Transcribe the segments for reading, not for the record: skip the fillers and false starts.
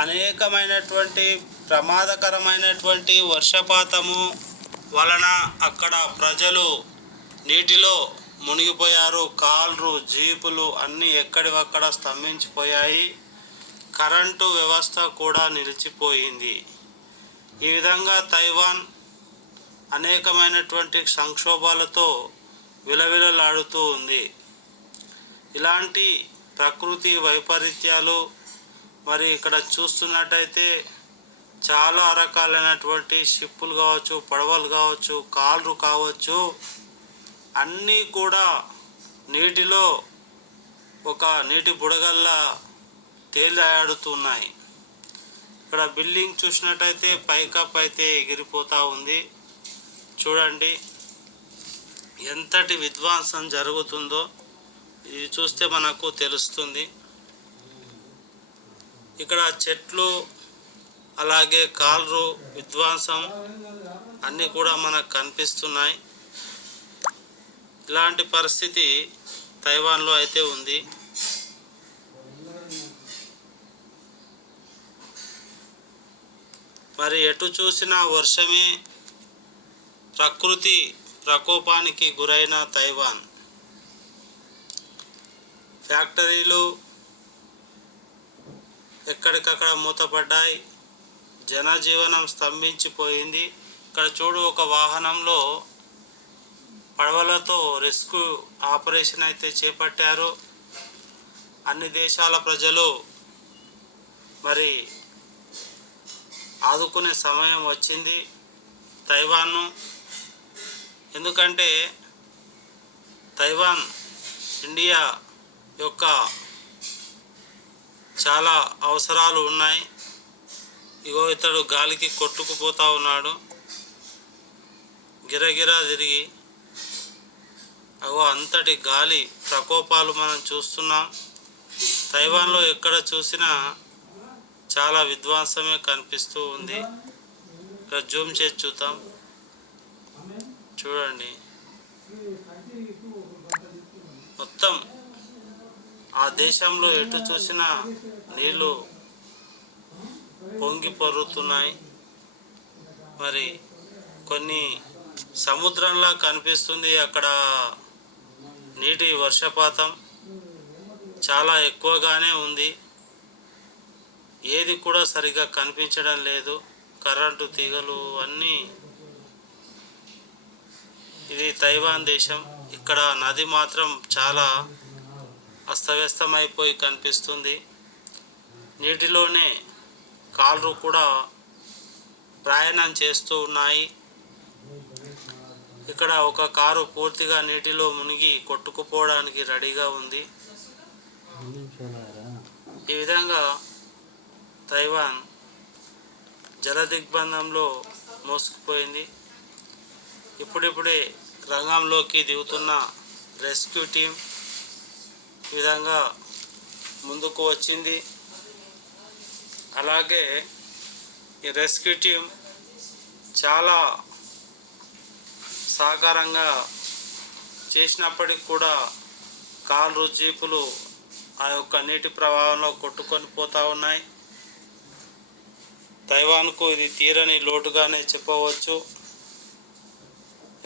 అనేకమైనటువంటి ప్రమాదకరమైనటువంటి వర్షపాతము వలన అక్కడ ప్రజలు నీటిలో మునిగిపోయారు. కార్లు, జీపులు అన్నీ ఎక్కడివక్కడ స్తంభించిపోయాయి. కరెంటు వ్యవస్థ కూడా నిలిచిపోయింది. ఈ విధంగా తైవాన్ అనేకమైనటువంటి సంక్షోభాలతో విలవిలలాడుతూ ఉంది. ఇలాంటి ప్రకృతి వైపరీత్యాలు మరి ఇక్కడ చూస్తున్నట్టయితే చాలా రకాలైనటువంటి షిప్పులు కావచ్చు, పడవలు కావచ్చు, కార్లు కావచ్చు, అన్నీ కూడా నీటిలో ఒక నీటి బుడగల్లా తేలియాడుతున్నాయి. ఇక్కడ బిల్డింగ్ చూసినట్టయితే పైకప్పు అయితే ఎగిరిపోతూ ఉంది. చూడండి ఎంతటి విధ్వంసం జరుగుతుందో ఇది చూస్తే మనకు తెలుస్తుంది. ఇక్కడ చెట్లు అలాగే కాళ్ళు విధ్వంసం అన్నీ కూడా మనకు కనిపిస్తున్నాయి. ఇలాంటి పరిస్థితి తైవాన్లో అయితే ఉంది. మరి ఎటు చూసినా వర్షమే. ప్రకృతి ప్రకోపానికి గురైన తైవాన్. ఫ్యాక్టరీలు ఎక్కడికక్కడ మూతపడ్డాయి. జనజీవనం స్తంభించిపోయింది. ఇక్కడ చూడు, ఒక వాహనంలో పడవలతో రెస్క్యూ ఆపరేషన్ అయితే చేపట్టారు. అన్ని దేశాల ప్రజలు మరి ఆదుకునే సమయం వచ్చింది తైవాన్ను. ఎందుకంటే తైవాన్ ఇండియా యొక్క చాలా అవసరాలు ఉన్నాయి. ఇగో ఇతడు గాలికి కొట్టుకుపోతూ ఉన్నాడు, గిరగిరా తిరిగి. అగో అంతటి గాలి ప్రకోపాలు మనం చూస్తున్నాం. తైవాన్లో ఎక్కడ చూసినా చాలా విధ్వంసమే కనిపిస్తూ ఉంది. ఇక్కడ జూమ్ చేసి చూద్దాం. చూడండి మొత్తం ఆ దేశంలో ఎటు చూసినా నీళ్ళు పొంగి పొర్లుతున్నాయి. మరి కొన్ని సముద్రంలా కనిపిస్తుంది. అక్కడ నీటి వర్షపాతం చాలా ఎక్కువగానే ఉంది. ఏది కూడా సరిగా కనిపించడం లేదు. కరెంటు తీగలు అన్నీ. ఇది తైవాన్ దేశం. ఇక్కడ నది మాత్రం చాలా అస్తవ్యస్తమైపోయి కనిపిస్తుంది. నీటిలోనే కాళ్ళు కూడా ప్రయాణం చేస్తూ ఉన్నాయి. ఇక్కడ ఒక కారు పూర్తిగా నీటిలో మునిగి కొట్టుకుపోవడానికి రెడీగా ఉంది. ఈ విధంగా తైవాన్ జలదిగ్బంధంలో మోసుకుపోయింది. ఇప్పుడిప్పుడే రంగంలోకి దిగుతున్న రెస్క్యూ టీం ఈ విధంగా ముందుకు వచ్చింది. అలాగే ఈ రెస్క్యూ టీం చాలా సహకారంగా చేసినప్పటికి కూడా కార్లు, జీపులు ఆ యొక్క నీటి ప్రవాహంలో కొట్టుకొని పోతూ ఉన్నాయి. తైవాన్కు ఇది తీరని లోటుగానే చెప్పవచ్చు.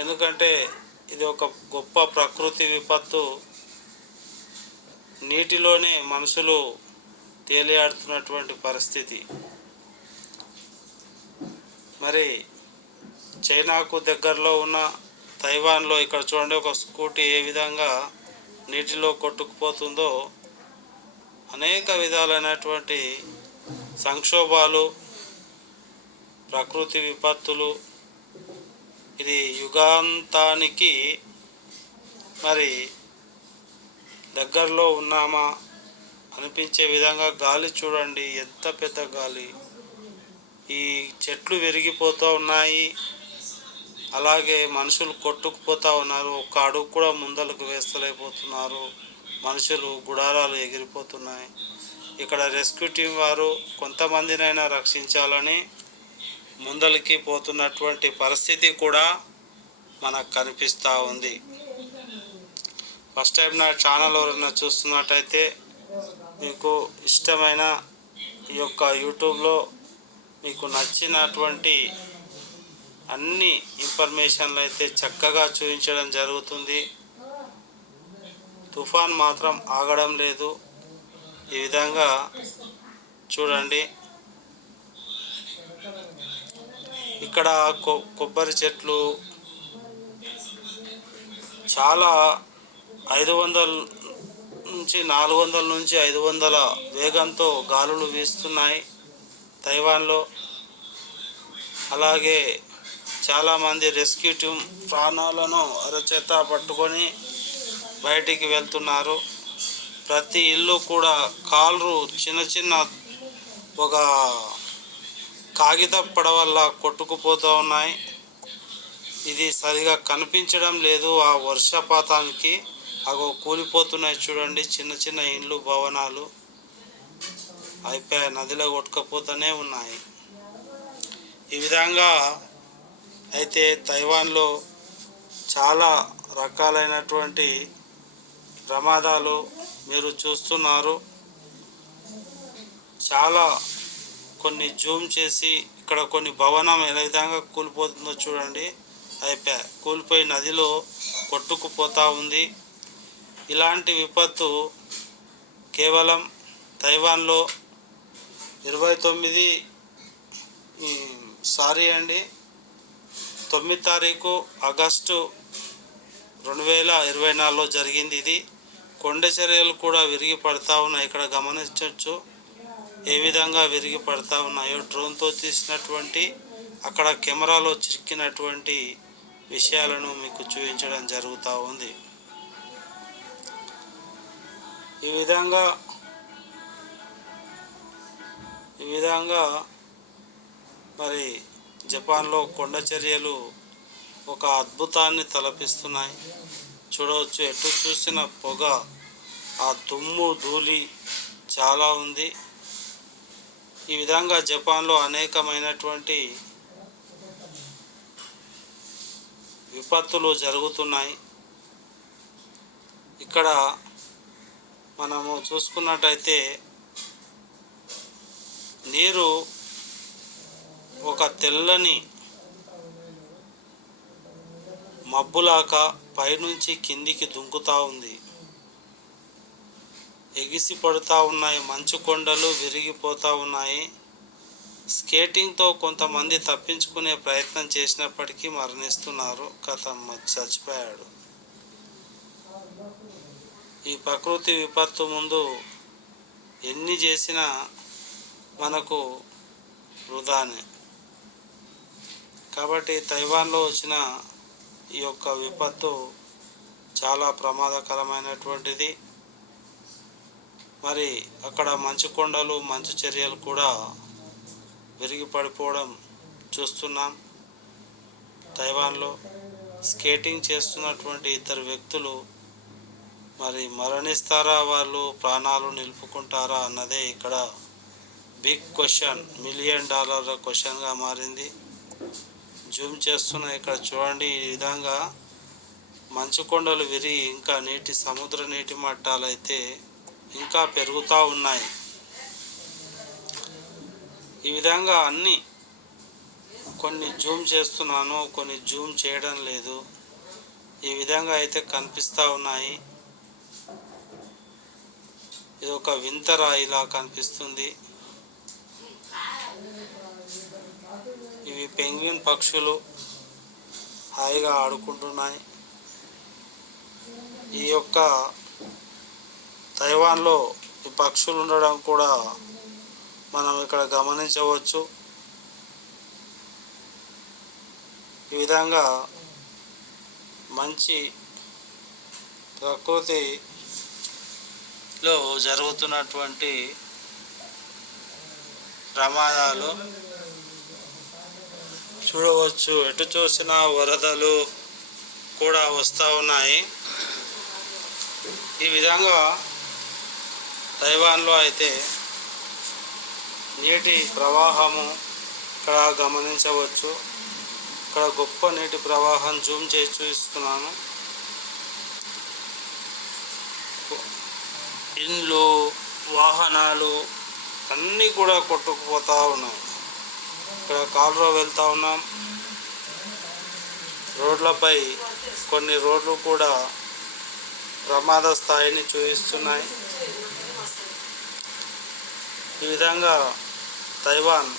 ఎందుకంటే ఇది ఒక గొప్ప ప్రకృతి విపత్తు. నీటిలోనే మనుషులు తేలియాడుతున్నటువంటి పరిస్థితి. మరి చైనాకు దగ్గరలో ఉన్న తైవాన్లో ఇక్కడ చూడండి, ఒక స్కూటీ ఏ విధంగా నీటిలో కొట్టుకుపోతుందో. అనేక విధాలైనటువంటి సంక్షోభాలు, ప్రకృతి విపత్తులు. ఇది యుగాంతానికి మరి దగ్గరలో ఉన్నామా అనిపించే విధంగా గాలి చూడండి, ఎంత పెద్ద గాలి. ఈ చెట్లు విరిగిపోతూ ఉన్నాయి. అలాగే మనుషులు కొట్టుకుపోతూ ఉన్నారు. ఒక్క అడుగు కూడా ముందలకు వేస్తలేకపోతున్నారు. మనుషులు గుడారాలు ఎగిరిపోతున్నాయి. ఇక్కడ రెస్క్యూ టీం వారు కొంతమందినైనా రక్షించాలని ముందలకి పోతున్నటువంటి పరిస్థితి కూడా మనకు కనిపిస్తూ ఉంది. ఫస్ట్ టైం నా ఛానల్ ఎవరైనా చూస్తున్నట్టయితే మీకు ఇష్టమైన ఈ యొక్క యూట్యూబ్లో మీకు నచ్చినటువంటి అన్ని ఇన్ఫర్మేషన్లు అయితే చక్కగా చూపించడం జరుగుతుంది. తుఫాన్ మాత్రం ఆగడం లేదు. ఈ విధంగా చూడండి, ఇక్కడ కొబ్బరి చెట్లు చాలా 500 నుంచి 400 నుంచి 500 వేగంతో గాలులు వీస్తున్నాయి తైవాన్లో. అలాగే చాలామంది రెస్క్యూ టీమ్ ప్రాణాలను అరచేత పట్టుకొని బయటికి వెళ్తున్నారు. ప్రతి ఇల్లు కూడా కాళ్ళు చిన్న చిన్న ఒక కాగిత పడవల్లా కొట్టుకుపోతూ ఉన్నాయి. ఇది సరిగా కనిపించడం లేదు. ఆ వర్షపాతానికి అగో కూలిపోతున్నాయి చూడండి, చిన్న చిన్న ఇండ్లు భవనాలు అయిపోయాయి, నదిలో కొట్టుకుపోతూనే ఉన్నాయి. ఈ విధంగా అయితే తైవాన్లో చాలా రకాలైనటువంటి ప్రమాదాలు మీరు చూస్తున్నారు. చాలా కొన్ని జూమ్ చేసి ఇక్కడ కొన్ని భవనం ఏ విధంగా కూలిపోతుందో చూడండి. కూలిపోయి నదిలో కొట్టుకుపోతూ ఉంది. ఇలాంటి విపత్తు కేవలం తైవాన్లో 9 తారీఖు ఆగస్టు 2024లో జరిగింది. ఇది కొండ చర్యలు కూడా విరిగి పడతా ఉన్నాయి. ఇక్కడ గమనించవచ్చు ఏ విధంగా విరిగి పడతా ఉన్నాయో. డ్రోన్తో తీసినటువంటి అక్కడ కెమెరాలో చిక్కినటువంటి విషయాలను మీకు చూపించడం జరుగుతూ ఉంది. ఈ విధంగా మరి జపాన్లో కొండ చర్యలు ఒక అద్భుతాన్ని తలపిస్తున్నాయి. చూడవచ్చు, ఎటు చూసిన పొగ, ఆ దుమ్ము ధూళి చాలా ఉంది. ఈ విధంగా జపాన్లో అనేకమైనటువంటి విపత్తులు జరుగుతున్నాయి. ఇక్కడ మనము చూసుకున్నట్టయితే నీరు ఒక తెల్లని మబ్బులాక పైనుంచి కిందికి దుంకుతూ ఉంది. ఎగిసి పడుతూ ఉన్నాయి. మంచు కొండలు విరిగిపోతూ ఉన్నాయి. స్కేటింగ్తో కొంతమంది తప్పించుకునే ప్రయత్నం చేసినప్పటికీ మరణిస్తున్నారు. చచ్చిపోయాడు. ఈ ప్రకృతి విపత్తు ముందు ఎన్ని చేసినా మనకు వృధానే. కాబట్టి తైవాన్లో వచ్చిన ఈ యొక్క విపత్తు చాలా ప్రమాదకరమైనటువంటిది. మరి అక్కడ మంచు కొండలు, మంచు చర్యలు కూడా విరిగి పడిపోవడం చూస్తున్నాం. తైవాన్లో స్కేటింగ్ చేస్తున్నటువంటి ఇద్దరు వ్యక్తులు మరి మరణిస్తారా, వాళ్ళు ప్రాణాలు నిలుపుకుంటారా అన్నదే ఇక్కడ బిగ్ క్వశ్చన్, $1 మిలియన్ క్వశ్చన్గా మారింది. జూమ్ చేస్తున్న ఇక్కడ చూడండి, ఈ విధంగా మంచు కొండలు విరిగి ఇంకా సముద్ర నీటి మట్టాలు అయితే ఇంకా పెరుగుతూ ఉన్నాయి. ఈ విధంగా కొన్ని జూమ్ చేస్తున్నాను, కొన్ని జూమ్ చేయడం లేదు. ఈ విధంగా అయితే కనిపిస్తూ ఉన్నాయి. ఇది ఒక వింత రాయిలా కనిపిస్తుంది. ఇవి పెంగ్విన్ పక్షులు హాయిగా ఆడుకుంటున్నాయి. ఈ యొక్క తైవాన్లో ఈ పక్షులు ఉండడం కూడా మనం ఇక్కడ గమనించవచ్చు. ఈ విధంగా మంచి ప్రకృతిలో జరుగుతున్నటువంటి ప్రమాదాలు చూడవచ్చు. ఎటు చూసినా వరదలు కూడా వస్తూ ఉన్నాయి. ఈ విధంగా తైవాన్లో అయితే నీటి ప్రవాహము ఇక్కడ గమనించవచ్చు. ఇక్కడ గొప్ప నీటి ప్రవాహం జూమ్ చేసి చూపిస్తున్నాను. ఇండ్లు, వాహనాలు అన్నీ కూడా కొట్టుకుపోతూ ఉన్నాయి. ఇక్కడ కాలువ వెళ్తూ ఉన్నాం. రోడ్లపై కొన్ని రోడ్లు కూడా ప్రమాద స్థాయిని చూపిస్తున్నాయి. ఈ విధంగా తైవాన్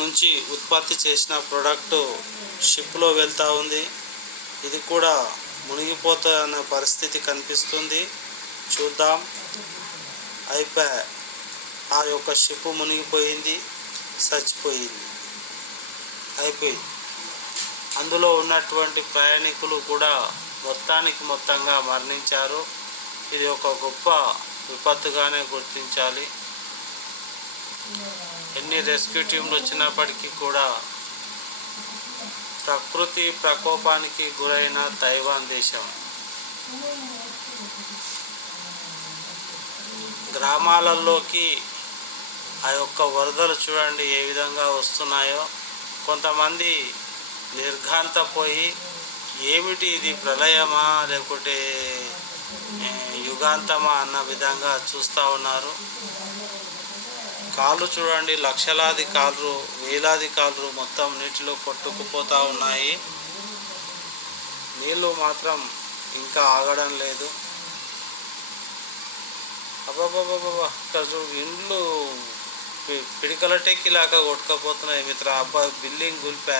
నుంచి ఉత్పత్తి చేసిన ప్రోడక్టు షిప్లో వెళ్తూ ఉంది. ఇది కూడా మునిగిపోతున్న పరిస్థితి కనిపిస్తుంది. చూద్దాం. ఆ యొక్క షిప్ మునిగిపోయింది, చచ్చిపోయింది, అయిపోయింది. అందులో ఉన్నటువంటి ప్రయాణికులు కూడా మొత్తంగా మరణించారు. ఇది ఒక గొప్ప విపత్తుగానే గుర్తించాలి. ఎన్ని రెస్క్యూ టీంలు వచ్చినప్పటికీ కూడా ప్రకృతి ప్రకోపానికి గురైన తైవాన్ దేశం గ్రామాలలోకి ఆ యొక్క వరదలు చూడండి ఏ విధంగా వస్తున్నాయో. కొంతమంది నిర్ఘాంతపోయి ఏమిటి ఇది, ప్రళయమా లేకుంటే యుగాంతమా అన్న విధంగా చూస్తూ ఉన్నారు. కాళ్ళు చూడండి, లక్షలాది కాళ్ళు, వేలాది కాళ్ళు మొత్తం నీటిలో కొట్టుకుపోతూ ఉన్నాయి. నీళ్ళు మాత్రం ఇంకా ఆగడం లేదు. అబ్బాబ్బాబ్బా, ఇక్కడ చూడు, ఇండ్లు పిడికల టెక్కిలాగా కొట్టుకపోతున్నాయి మిత్ర. బిల్డింగ్ కూలిపా.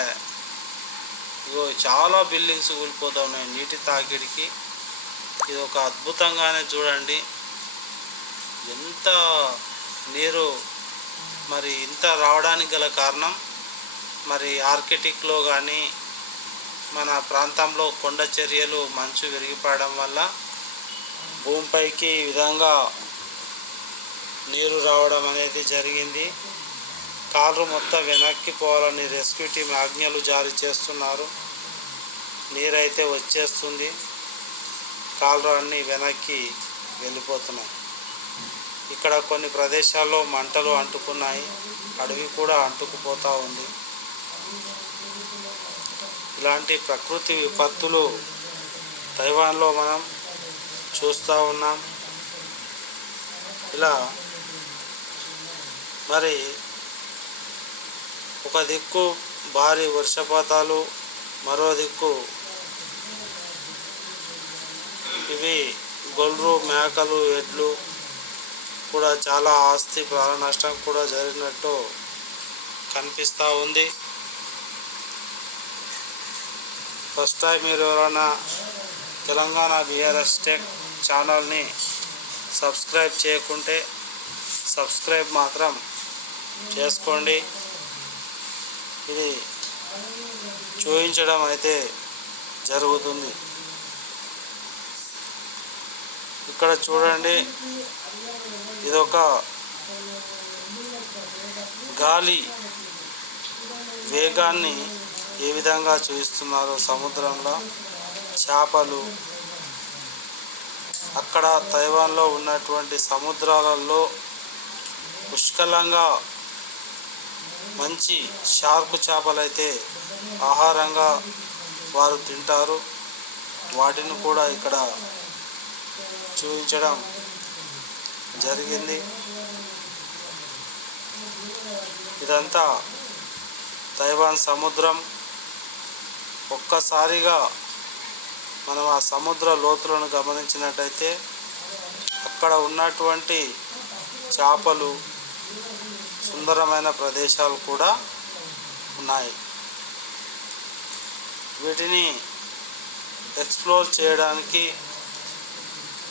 ఇగో చాలా బిల్డింగ్స్ కూలిపోతూ ఉన్నాయి నీటి తాకిడికి. ఇది ఒక అద్భుతంగానే చూడండి ఎంత నీరు మరి ఇంత రావడానికి గల కారణం మరి ఆర్కిటిక్లో కానీ మన ప్రాంతంలో కొండ చర్యలు మంచు విరిగిపడడం వల్ల భూమిపైకి ఈ విధంగా నీరు రావడం అనేది జరిగింది. కారు మొత్తం వెనక్కి పోవాలని రెస్క్యూ టీం ఆజ్ఞలు జారీ చేస్తున్నారు. నీరైతే వచ్చేస్తుంది, కాళ్ళు అన్నీ వెనక్కి వెళ్ళిపోతున్నాయి. ఇక్కడ కొన్ని ప్రదేశాల్లో మంటలు అంటుకున్నాయి, అడవి కూడా అంటుకుపోతూ ఉంది. ఇలాంటి ప్రకృతి విపత్తులు తైవాన్లో మనం చూస్తూ ఉన్నాం. ఇలా మరి ఒక దిక్కు భారీ వర్షపాతాలు, మరో దిక్కు ఇవి గొర్రెలు, మేకలు, ఎడ్లు కూడా చాలా ఆస్తి ప్రాణ నష్టం కూడా జరిగినట్టు కనిపిస్తూ ఉంది. ఫస్ట్ టైం మీరు ఎవరైనా తెలంగాణ బీఆర్ఎస్ టెక్ ఛానల్ని సబ్స్క్రైబ్ చేయకుంటే సబ్స్క్రైబ్ మాత్రం చేసుకోండి. ఇది చూపించడం అయితే జరుగుతుంది. ఇక్కడ చూడండి, ఇదొక గాలి వేగాన్ని ఏ విధంగా చూపిస్తున్నారో సముద్రంలో. చేపలు అక్కడ తైవాన్లో ఉన్నటువంటి సముద్రాలలో పుష్కలంగా మంచి షార్క్ చేపలు అయితే ఆహారంగా వారు తింటారు. వాటిని కూడా ఇక్కడ చూపించడం జరిగింది. ఇదంతా తైవాన్ సముద్రం. ఒక్కసారిగా మనం ఆ సముద్ర లోతులను గమనించినట్టయితే అక్కడ ఉన్నటువంటి చేపలు, సుందరమైన ప్రదేశాలు కూడా ఉన్నాయి. వీటిని ఎక్స్ప్లోర్ చేయడానికి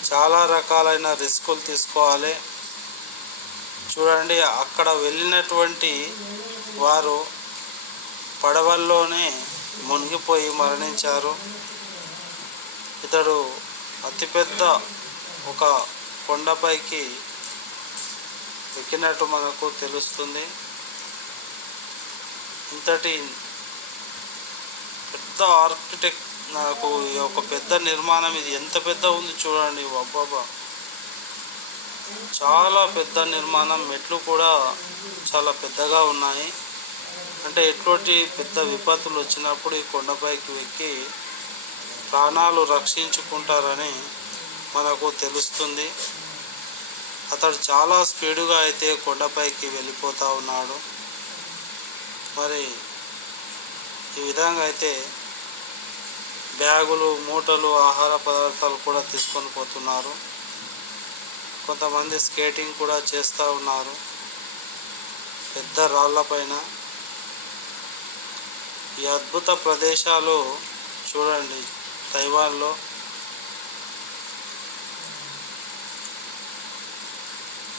చాలా రకాలైన రిస్కులు తీసుకోవాలి. చూడండి, అక్కడ వెళ్ళినటువంటి వారు పడవల్లోనే మునిగిపోయి మరణించారు. ఇతడు అతిపెద్ద ఒక కొండపైకి ఎక్కినట్టు మనకు తెలుస్తుంది. ఇంతటి పెద్ద ఆర్కిటెక్ట్ నాకు ఒక పెద్ద నిర్మాణం, ఇది ఎంత పెద్ద ఉంది చూడండి. అబ్బాబా, చాలా పెద్ద నిర్మాణం. మెట్లు కూడా చాలా పెద్దగా ఉన్నాయి. అంటే ఎటువంటి పెద్ద విపత్తులు వచ్చినప్పుడు ఈ కొండపైకి ఎక్కి ప్రాణాలు రక్షించుకుంటారని మనకు తెలుస్తుంది. అతడు చాలా స్పీడుగా అయితే కొండపైకి వెళ్ళిపోతూ ఉన్నాడు. మరి ఈ విధంగా అయితే బ్యాగులు, మూటలు, ఆహార పదార్థాలు కూడా తీసుకొని పోతున్నారు. కొంతమంది స్కేటింగ్ కూడా చేస్తూ ఉన్నారు పెద్ద రాళ్ళపైన. ఈ అద్భుత ప్రదేశాలు చూడండి తైవాన్లో.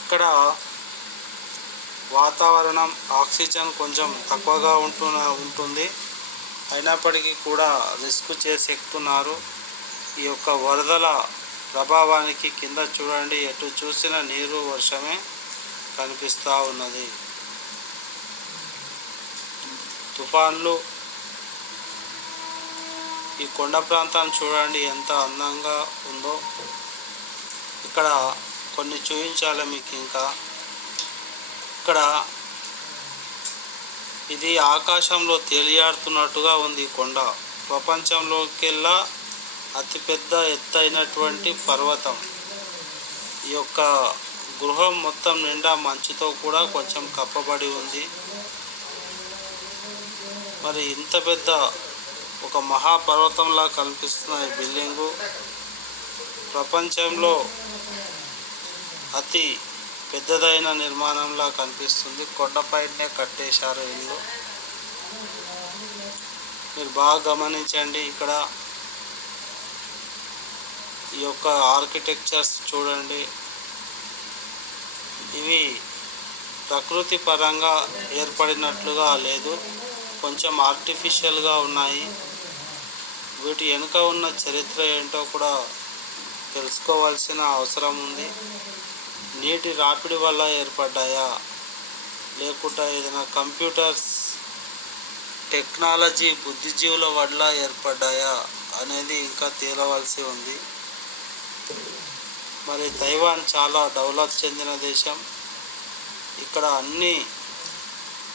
ఇక్కడ వాతావరణం ఆక్సిజన్ కొంచెం తక్కువగా ఉంటుంది. అయినప్పటికీ కూడా రిస్క్ చేసి ఎక్కుతున్నారు. ఈ యొక్క వరదల ప్రభావానికి కింద చూడండి, ఎటు చూసిన నీరు, వర్షమే కనిపిస్తూ ఉన్నది. తుఫాన్లు. ఈ కొండ ప్రాంతాన్ని చూడండి ఎంత అందంగా ఉందో. ఇక్కడ కొన్ని చూపించాలి మీకు. ఇంకా ఇక్కడ ఇది ఆకాశంలో తేలియాడుతున్నట్టుగా ఉంది కొండ. ప్రపంచంలోకెల్లా అతిపెద్ద ఎత్తైనటువంటి పర్వతం. ఈ యొక్క గృహం మొత్తం నిండా మంచుతో కూడా కొంచెం కప్పబడి ఉంది. మరి ఇంత పెద్ద ఒక మహాపర్వతంలా కనిపిస్తున్న ఈ బిల్డింగు ప్రపంచంలో అతి పెద్దదైన నిర్మాణంలా కనిపిస్తుంది. కొండపైనే కట్టేశారు ఇల్లు. మీరు బాగా గమనించండి. ఇక్కడ ఈ యొక్క ఆర్కిటెక్చర్స్ చూడండి. ఇవి ప్రకృతి పరంగా ఏర్పడినట్లుగా లేదు, కొంచెం ఆర్టిఫిషియల్గా ఉన్నాయి. వీటి వెనుక ఉన్న చరిత్ర ఏంటో కూడా తెలుసుకోవాల్సిన అవసరం ఉంది. నీటి రాపిడి వల్ల ఏర్పడ్డాయా, లేకుంటే ఏదైనా కంప్యూటర్స్ టెక్నాలజీ బుద్ధిజీవుల వల్ల ఏర్పడ్డాయా అనేది ఇంకా తేలవలసి ఉంది. మరి తైవాన్ చాలా డెవలప్ చెందిన దేశం. ఇక్కడ అన్నీ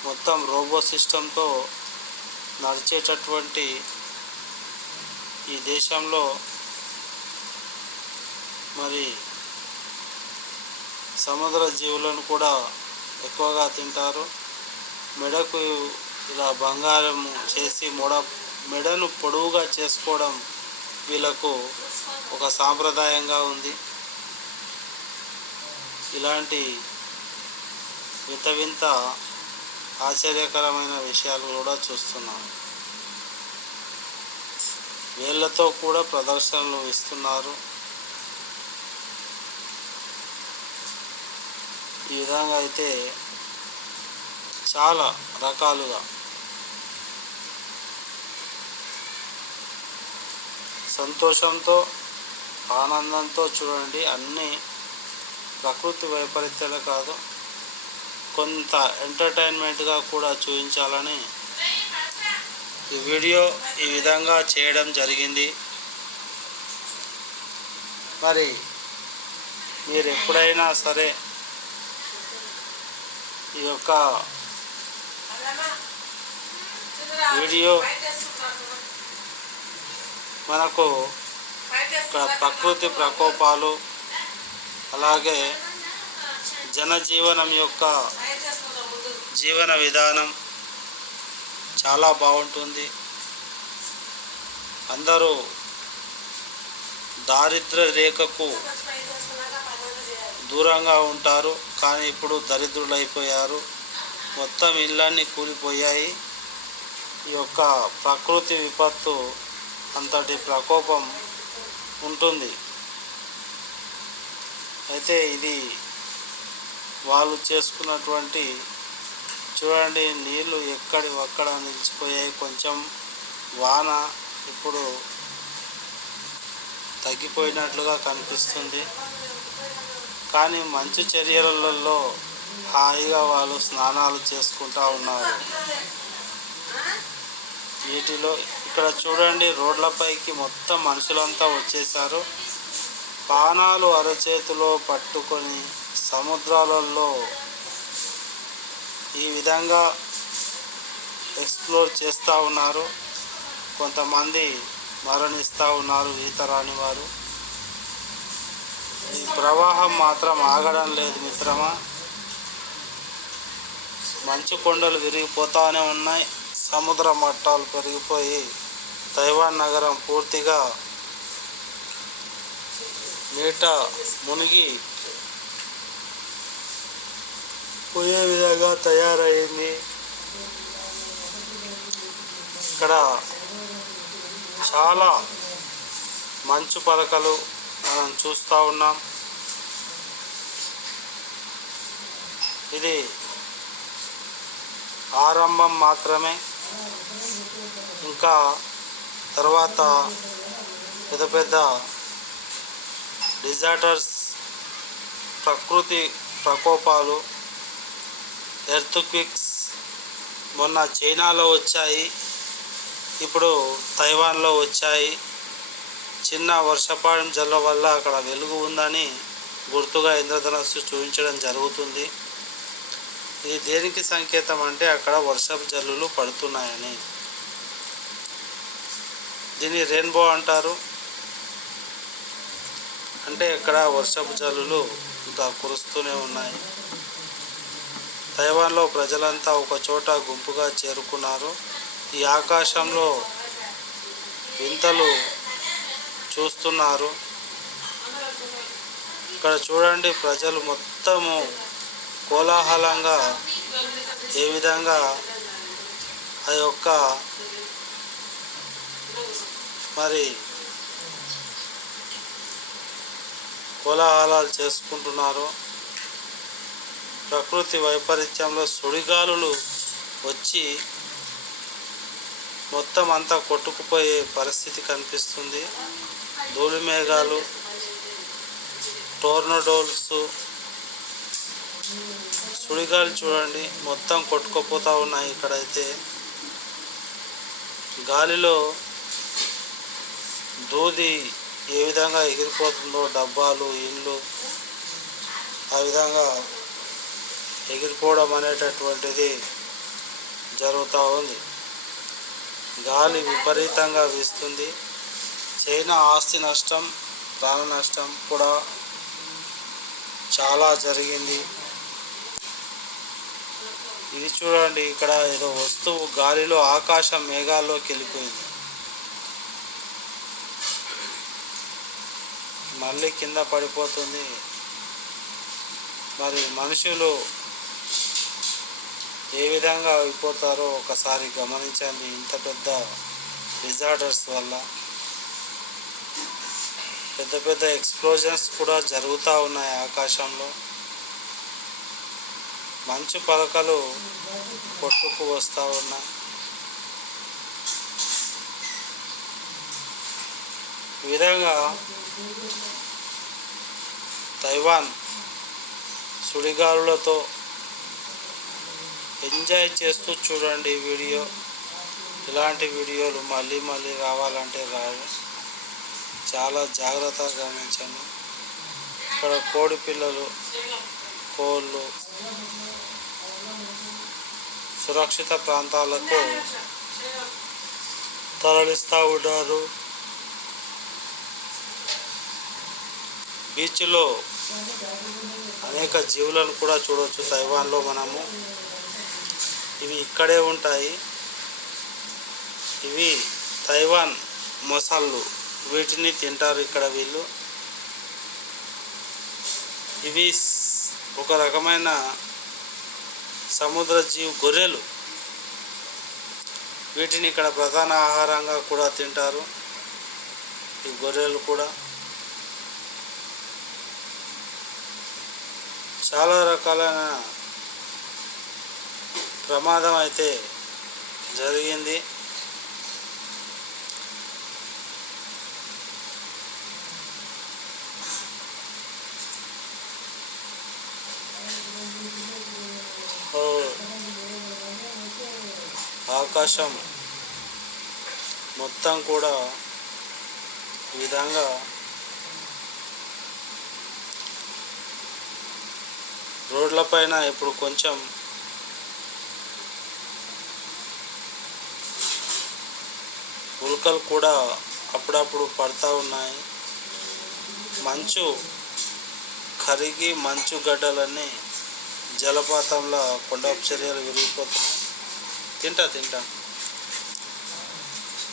మొత్తం రోబో సిస్టంతో నడిచేటటువంటి ఈ దేశంలో మరి సముద్ర జీవులను కూడా ఎక్కువగా తింటారు. మెడకు ఇలా బంగారం చేసి మెడను పొడవుగా చేసుకోవడం వీళ్ళకు ఒక సాంప్రదాయంగా ఉంది. ఇలాంటి వింత వింత ఆశ్చర్యకరమైన విషయాలు కూడా చూస్తున్నాం. వేళ్ళతో కూడా ప్రదర్శనలు ఇస్తున్నారు. ఈ విధంగా అయితే చాలా రకాలుగా సంతోషంతో, ఆనందంతో చూడండి. అన్నీ ప్రకృతి వైపరీత్యాలు కాదు, కొంత ఎంటర్టైన్మెంట్గా కూడా చూపించాలని ఈ వీడియో ఈ విధంగా చేయడం జరిగింది. మరి మీరు ఎప్పుడైనా సరే ఈ యొక్క వీడియో మనకు ప్రకృతి ప్రకోపాలు, అలాగే జనజీవనం యొక్క జీవన విధానం చాలా బాగుంటుంది. అందరూ దారిద్ర్య రేఖకు దూరంగా ఉంటారు, కానీ ఇప్పుడు దరిద్రులైపోయారు. మొత్తం ఇళ్ళన్నీ కూలిపోయాయి. ఈ యొక్క ప్రకృతి విపత్తు అంతటి ప్రకోపం ఉంటుంది. అయితే ఇది వాళ్ళు చేసుకున్నటువంటి చూడండి, నీళ్ళు ఎక్కడి ఒక్కడ నిలిచిపోయాయి. కొంచెం వాన ఇప్పుడు తగ్గిపోయినట్లుగా కనిపిస్తుంది. కానీ మంచు చర్యలలో హాయిగా వాళ్ళు స్నానాలు చేసుకుంటూ ఉన్నారు నీటిలో. ఇక్కడ చూడండి, రోడ్లపైకి మొత్తం మనుషులంతా వచ్చేసారు. పానాలు అరచేతిలో పట్టుకొని సముద్రాలలో ఈ విధంగా ఎక్స్ప్లోర్ చేస్తూ ఉన్నారు. కొంతమంది మరణిస్తూ ఉన్నారు ఈత రాని వారు. ఈ ప్రవాహం మాత్రం ఆగడం లేదు మిత్రమా. మంచు కొండలు విరిగిపోతానే ఉన్నాయి. సముద్ర మట్టాలు పెరిగిపోయి తైవాన్ నగరం పూర్తిగా నీట మునిగి పోయే విధంగా తయారైంది. ఇక్కడ చాలా మంచు పలకలు మనం చూస్తూ ఉన్నాం. ఇది ఆరంభం మాత్రమే. ఇంకా తర్వాత పెద్ద పెద్ద డిజాస్టర్స్, ప్రకృతి ప్రకోపాలు, ఎర్త్క్విక్స్ మొన్న చైనాలో వచ్చాయి, ఇప్పుడు తైవాన్లో వచ్చాయి. చిన్న వర్షపాతం జల్ల వల్ల అక్కడ వెలుగు ఉందని గుర్తుగా ఇంద్రధనస్సు చూపించడం జరుగుతుంది. ఇది దేనికి సంకేతం అంటే అక్కడ వర్షపు జల్లులు పడుతున్నాయని. దీన్ని రెయిన్బో అంటారు. అంటే ఇక్కడ వర్షపు జల్లులు ఇంకా కురుస్తూనే ఉన్నాయి. తైవాన్లో ప్రజలంతా ఒక చోట గుంపుగా చేరుకున్నారు. ఈ ఆకాశంలో వింతలు చూస్తున్నారు. ఇక్కడ చూడండి, ప్రజలు మొత్తము కోలాహలంగా ఏ విధంగా ఆ యొక్క మరి కోలాహలాలు చేసుకుంటున్నారు. ప్రకృతి వైపరీత్యంలో సుడిగాలులు వచ్చి మొత్తం అంతా కొట్టుకుపోయే పరిస్థితి కనిపిస్తుంది. ధూళి మేఘాలు, టోర్నడోల్స్, సుడిగాలు చూడండి మొత్తం కొట్టుకుపోతూ ఉన్నాయి. ఇక్కడైతే గాలిలో దూది ఏ విధంగా ఎగిరిపోతుందో, డబ్బాలు, ఇండ్లు ఆ విధంగా ఎగిరిపోవడం అనేటటువంటిది జరుగుతూ ఉంది. గాలి విపరీతంగా వీస్తుంది. చైనా ఆస్తి నష్టం, ప్రాణ నష్టం కూడా చాలా జరిగింది. ఇది చూడండి, ఇక్కడ ఏదో వస్తువు గాలిలో ఆకాశం మేఘాల్లోకి వెళ్ళిపోయింది, మళ్ళీ కింద పడిపోతుంది. మరి మనుషులు ఏ విధంగా అయిపోతారో ఒకసారి గమనించండి. ఇంత పెద్ద డిజాస్టర్స్ వల్ల పెద్ద పెద్ద ఎక్స్ప్లోజన్స్ కూడా జరుగుతూ ఉన్నాయి ఆకాశంలో. మంచు పలకలు కొట్టుకు వస్తూ ఉన్నాయి. ఈ విధంగా తైవాన్ సుడిగాలులతో ఎంజాయ్ చేస్తూ చూడండి వీడియో. ఇలాంటి వీడియోలు మళ్ళీ మళ్ళీ రావాలంటే రావు. చాలా జాగ్రత్తగా గమనించండి. ఇక్కడ కోడి పిల్లలు, కోళ్ళు సురక్షిత ప్రాంతాలకు తరలిస్తూ ఉన్నారు. బీచ్లో అనేక జీవులను కూడా చూడవచ్చు తైవాన్లో మనము. ఇవి ఇక్కడే ఉంటాయి. ఇవి తైవాన్ మొసళ్ళు, వీటిని తింటారు ఇక్కడ వీళ్ళు. ఇవి ఒక రకమైన సముద్ర జీవి గొర్రెలు. వీటిని ఇక్కడ ప్రధాన ఆహారంగా కూడా తింటారు ఈ గొర్రెలు కూడా. చాలా రకాలైన ప్రమాదం అయితే జరిగింది. ఆకాశం మొత్తం కూడా ఈ విధంగా రోడ్లపైన ఇప్పుడు కొంచెం ఉల్కలు కూడా అప్పుడప్పుడు పడుతూ ఉన్నాయి. మంచు కరిగి మంచు గడ్డలన్నీ జలపాతంలో కొండ చర్యలు విరిగిపోతున్నాయి. తింటా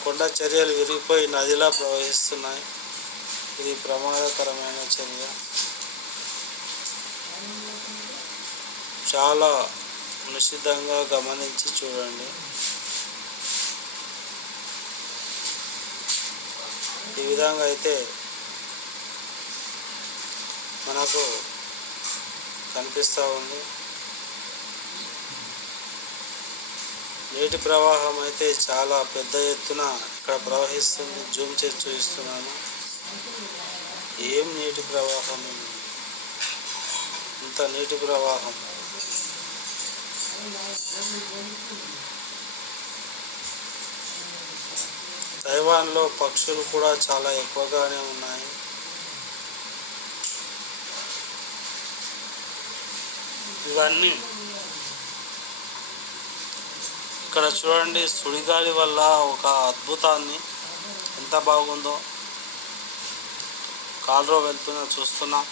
కొండ చర్యలు విరిగిపోయి నదిలా ప్రవహిస్తున్నాయి. ఇది ప్రమాదకరమైన చర్య. చాలా నిశితంగా గమనించి చూడండి. ఈ విధంగా అయితే మనకు కనిపిస్తూ ఉంది. నీటి ప్రవాహం అయితే చాలా పెద్ద ఎత్తున ఇక్కడ ప్రవహిస్తుంది. జూమ్ చేసి చూపిస్తున్నాను. ఏం నీటి ప్రవాహం, ఇంత నీటి ప్రవాహం. తైవాన్లో పక్షులు కూడా చాలా ఎక్కువగానే ఉన్నాయి. ఇవన్నీ ఇక్కడ చూడండి. సుడిగాలి వల్ల ఒక అద్భుతాన్ని ఎంత బాగుందో కాలువ వెళ్తున్నా చూస్తున్నాం.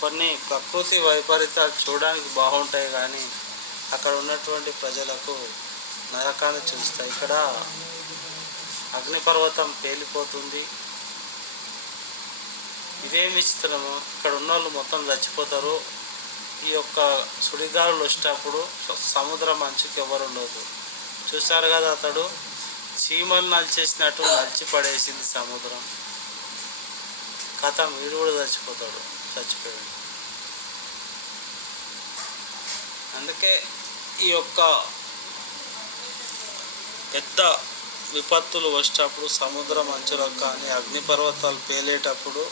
కొన్ని ప్రకృతి వైపరీత్యాలు చూడడానికి బాగుంటాయి, కానీ అక్కడ ఉన్నటువంటి ప్రజలకు నరకాన్ని చూస్తాయి. ఇక్కడ అగ్నిపర్వతం పేలిపోతుంది. ఇదేం విచిత్రమో, ఇక్కడ ఉన్న వాళ్ళు మొత్తం చచ్చిపోతారు. ఈ యొక్క సుడిగాలులు వచ్చేటప్పుడు సముద్రం మంచుకి ఎవరు ఉండదు. చూశారు కదా, అతడు చీమలు నలిచేసినట్టు నలిచి పడేసింది సముద్రం. కథ వీడు కూడా చచ్చిపోయాడు. అందుకే ఈ యొక్క పెద్ద విపత్తులు వచ్చేటప్పుడు సముద్రం అంచులకు కానీ అగ్నిపర్వతాలు పేలేటప్పుడు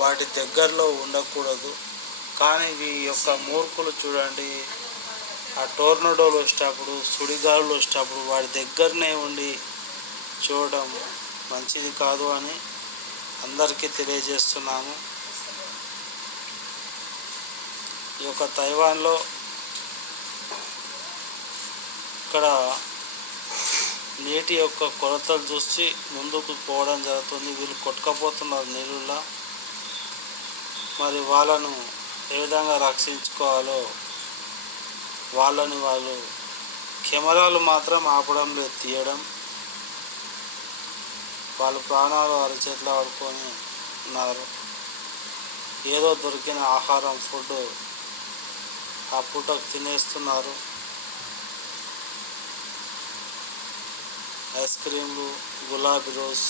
వాటి దగ్గరలో ఉండకూడదు. కానీ ఈ యొక్క మూర్ఖులు చూడండి, ఆ టోర్నడోలు వచ్చేటప్పుడు, సుడిగాలులు వచ్చేటప్పుడు వాటి దగ్గరనే ఉండి చూడడం మంచిది కాదు అని అందరికీ తెలియజేస్తున్నాము. ఈ యొక్క తైవాన్లో ఇక్కడ నీటి యొక్క కొలతలు చూసి ముందుకు పోవడం జరుగుతుంది. వీళ్ళు కొట్టుకపోతున్నారు నీళ్ళలో. మరి వాళ్ళను ఏ విధంగా రక్షించుకోవాలో వాళ్ళు కెమెరాలు మాత్రం ఆపడం లేదు, తీయడం. వాళ్ళ ప్రాణాలు వారి చేతిలో పడుకొని ఉన్నారు. ఏదో దొరికిన ఆహారం, ఫుడ్ ఆ పూటకు తినేస్తున్నారు. ఐస్ క్రీమ్లు, గులాబీ రోజ్,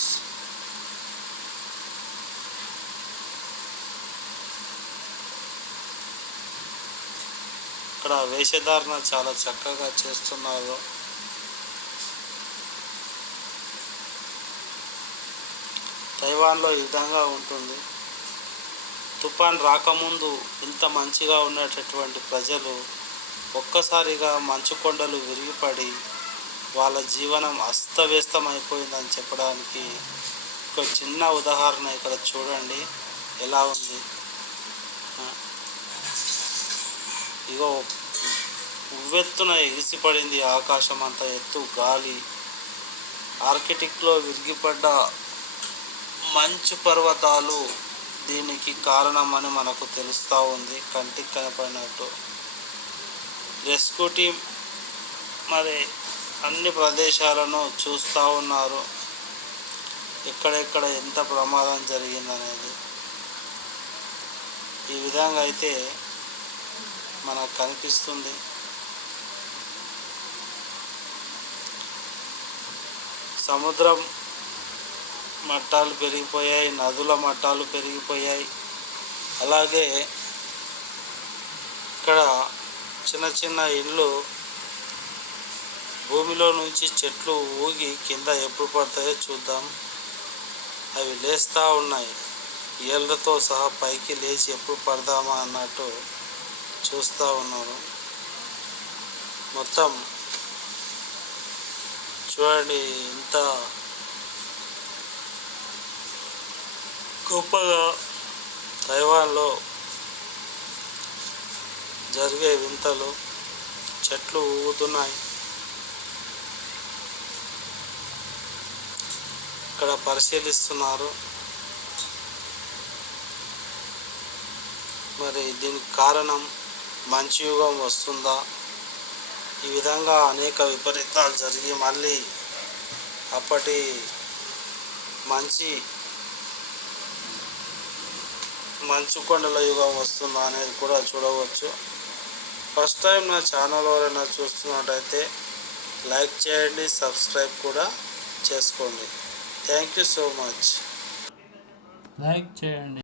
ఇక్కడ వేషధారణ చాలా చక్కగా చేస్తున్నారు. తైవాన్లో ఈ విధంగా ఉంటుంది. తుఫాన్ రాకముందు ఇంత మంచిగా ఉన్నటువంటి ప్రజలు ఒక్కసారిగా మంచు కొండలు విరిగిపడి వాళ్ళ జీవనం అస్తవ్యస్తం అయిపోయిందని చెప్పడానికి ఒక చిన్న ఉదాహరణ ఇక్కడ చూడండి ఎలా ఉంది. ఇగో ఉవ్వెత్తున ఎగిసిపడింది ఆకాశం అంత ఎత్తు గాలి. ఆర్కిటిక్లో విరిగిపడ్డ మంచు పర్వతాలు దీనికి కారణమని మనకు తెలుస్తూ ఉంది, కంటికి కనపడినట్టు. రెస్క్యూ టీం మరి అన్ని ప్రదేశాలను చూస్తూ ఉన్నారు, ఎక్కడెక్కడ ఎంత ప్రమాదం జరిగిందనేది. ఈ విధంగా అయితే మనకు కనిపిస్తుంది. సముద్రం మట్టాలు పెరిగిపోయాయి, నదుల మట్టాలు పెరిగిపోయాయి. అలాగే ఇక్కడ చిన్న చిన్న ఇళ్ళు, భూమిలో నుంచి చెట్లు ఊగి కింద ఎప్పుడు పడతాయో చూద్దాం. అవి లేస్తూ ఉన్నాయి, ఏళ్ళతో సహా పైకి లేచి ఎప్పుడు పడదామా అన్నట్టు చూస్తూ ఉన్నారు. మొత్తం చూడండి ఇంత గొప్పగా తైవాన్లో జరిగే వింతలు. చెట్లు ఊగుతున్నాయి. ఇక్కడ పరిశీలిస్తున్నారు. మరి దీనికి కారణం మంచి యుగం వస్తుందా? ఈ విధంగా అనేక విపరీతాలు జరిగి మళ్ళీ అప్పటి మంచు కొండల యుగం వస్తుందా అనేది కూడా చూడవచ్చు. ఫస్ట్ టైం నా ఛానల్ ఎవరైనా చూస్తున్నట్టయితే లైక్ చేయండి, సబ్స్క్రైబ్ కూడా చేసుకోండి. Thank you so much. Like చేయండి.